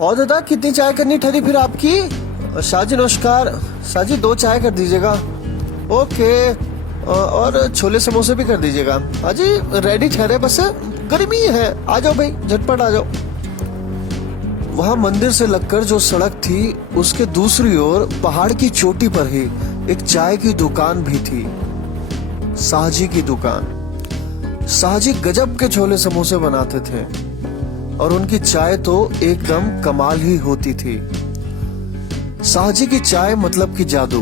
और दादा कितनी चाय करनी ठहरी फिर आपकी? शाहजी नमस्कार। शाहजी 2 चाय कर दीजिएगा। ओके। और छोले समोसे भी कर दीजिएगा। हाजी रेडी ठहरे, बस गर्मी है, आ जाओ भाई, झटपट आ जाओ। वहां मंदिर से लगकर जो सड़क थी उसके दूसरी ओर पहाड़ की चोटी पर ही एक चाय की दुकान भी थी, शाहजी की दुकान। शाहजी गजब के छोले समोसे बनाते थे और उनकी चाय तो एकदम कमाल ही होती थी। शाहजी की चाय मतलब की जादू।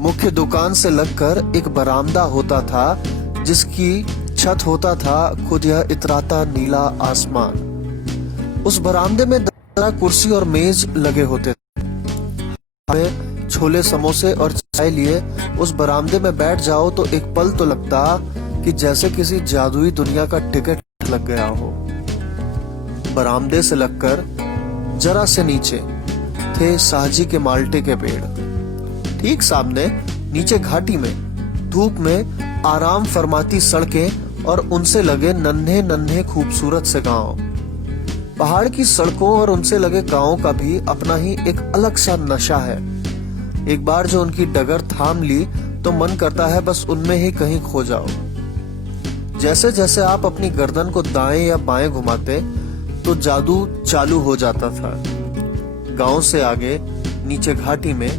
मुख्य दुकान से लगकर एक बरामदा होता था जिसकी छत होता था खुद यह इतराता नीला आसमान। उस बरामदे में 10 कुर्सी और मेज लगे होते थे। छोले समोसे और चाय लिए उस बरामदे में बैठ जाओ तो एक पल तो लगता कि जैसे किसी जादुई दुनिया का टिकट लग गया हो। बरामदे से लगकर जरा से नीचे थे शाहजी के माल्टे के पेड़। ठीक सामने नीचे घाटी में धूप में आराम फरमाती सड़कें और उनसे लगे नन्हे नन्हे खूबसूरत से गांव। पहाड़ की सड़कों और उनसे लगे गांवों का भी अपना ही एक अलग सा नशा है। एक बार जो उनकी डगर थाम ली तो मन करता है बस उनमें ही कहीं खो जाओ। जैसे जैसे आप अपनी गर्दन को दाएं या बाएं घुमाते तो जादू चालू हो जाता था। गांव से आगे नीचे घाटी में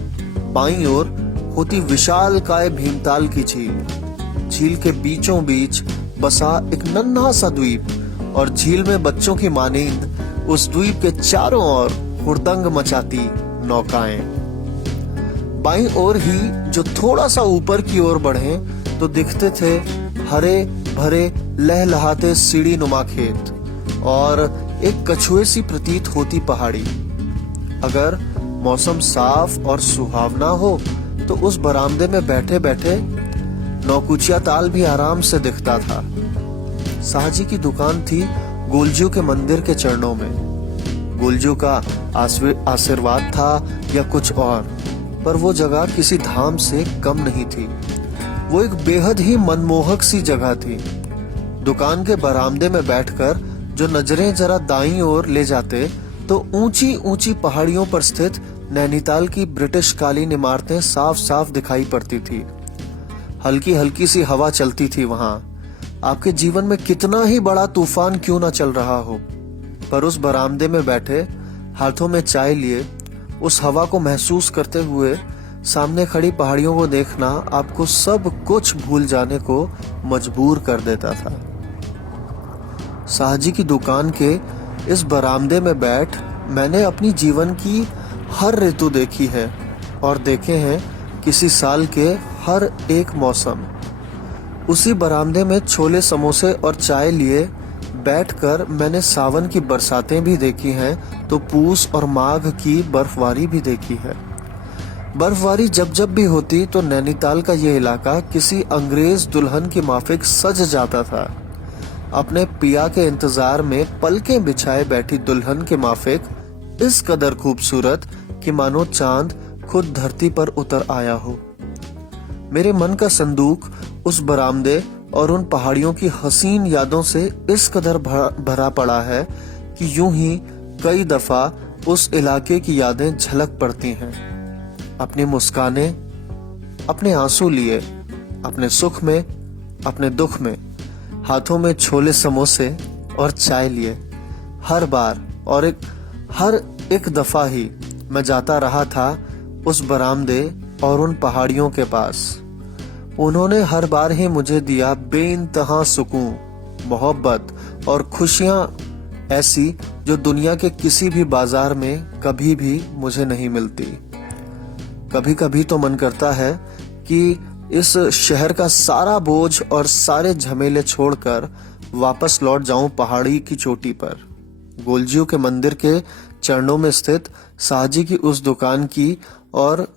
बाईं ओर होती विशाल काय भीमताल की झील। झील के बीचों बीच बसा एक नन्हा सा द्वीप और झील में बच्चों की मानींद उस द्वीप के चारों ओर हुड़दंग मचाती नौकाएं। बाईं ओर ही जो थोड़ा सा ऊपर की ओर बढ़े तो दिखते थे हरे भरे लहलहाते सीढ़ी नुमा खेत और एक कछुए सी प्रतीत होती पहाड़ी। अगर मौसम साफ और सुहावना हो तो उस बरामदे में बैठे बैठे नौकुचिया ताल भी आराम से दिखता था। शाहजी की दुकान थी गोलजू के मंदिर के चरणों में। गोलजू का आशीर्वाद था या कुछ और, पर वो जगह किसी धाम से कम नहीं थी। वो एक बेहद ही मनमोहक सी जगह थी। दुकान के बरामदे में बैठकर जो नजरें जरा दाईं ओर ले जाते तो ऊंची ऊंची पहाड़ियों पर स्थित नैनीताल की ब्रिटिश कालीन इमारतें साफ साफ दिखाई पड़ती थी। हल्की हल्की सी हवा चलती थी वहां। आपके जीवन में कितना ही बड़ा तूफान क्यों ना चल रहा हो, पर उस बरामदे में बैठे हाथों में चाय लिए उस हवा को महसूस करते हुए सामने खड़ी पहाड़ियों को देखना आपको सब कुछ भूल जाने को मजबूर कर देता था। शाहजी की दुकान के इस बरामदे में बैठ मैंने अपनी जीवन की हर ऋतु देखी है और देखे हैं किसी साल के हर एक मौसम। उसी बरामदे में छोले समोसे और चाय लिए बैठकर मैंने सावन की बरसातें भी देखी हैं तो पूस और माघ की बर्फबारी भी देखी है। बर्फबारी जब जब भी होती तो नैनीताल का ये इलाका किसी अंग्रेज दुल्हन की माफिक सज जाता था। अपने पिया के इंतजार में पलकें बिछाए बैठी दुल्हन के माफिक इस कदर खूबसूरत कि मानो चांद खुद धरती पर उतर आया हो। मेरे मन का संदूक उस बरामदे और उन पहाड़ियों की हसीन यादों से इस कदर भरा पड़ा है कि यूं ही कई दफा उस इलाके की यादें झलक पड़ती हैं। अपनी मुस्कानें, अपने आंसू लिए, अपने सुख में, अपने दुख में, हाथों में छोले समोसे और चाय लिए हर बार और हर एक दफा ही मैं जाता रहा था उस बरामदे और उन पहाड़ियों के पास। उन्होंने हर बार ही मुझे दिया बेइंतहा सुकून, मोहब्बत और खुशियां ऐसी जो दुनिया के किसी भी बाजार में कभी भी मुझे नहीं मिलती। कभी कभी तो मन करता है कि इस शहर का सारा बोझ और सारे झमेले छोड़कर वापस लौट जाऊं पहाड़ी की चोटी पर, गोलजू के मंदिर के चरणों में स्थित शाहजी की उस दुकान की और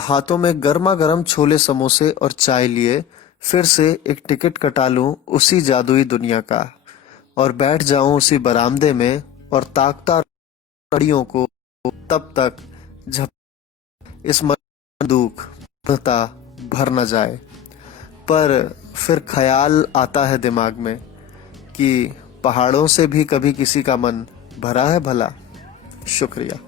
हाथों में गर्मा गर्म छोले समोसे और चाय लिए फिर से एक टिकट कटा लूं उसी जादुई दुनिया का और बैठ जाऊं उसी बरामदे में और ताकता कड़ियों को तब तक जब इस दुख भर न जाए। पर फिर ख्याल आता है दिमाग में कि पहाड़ों से भी कभी किसी का मन भरा है भला। शुक्रिया।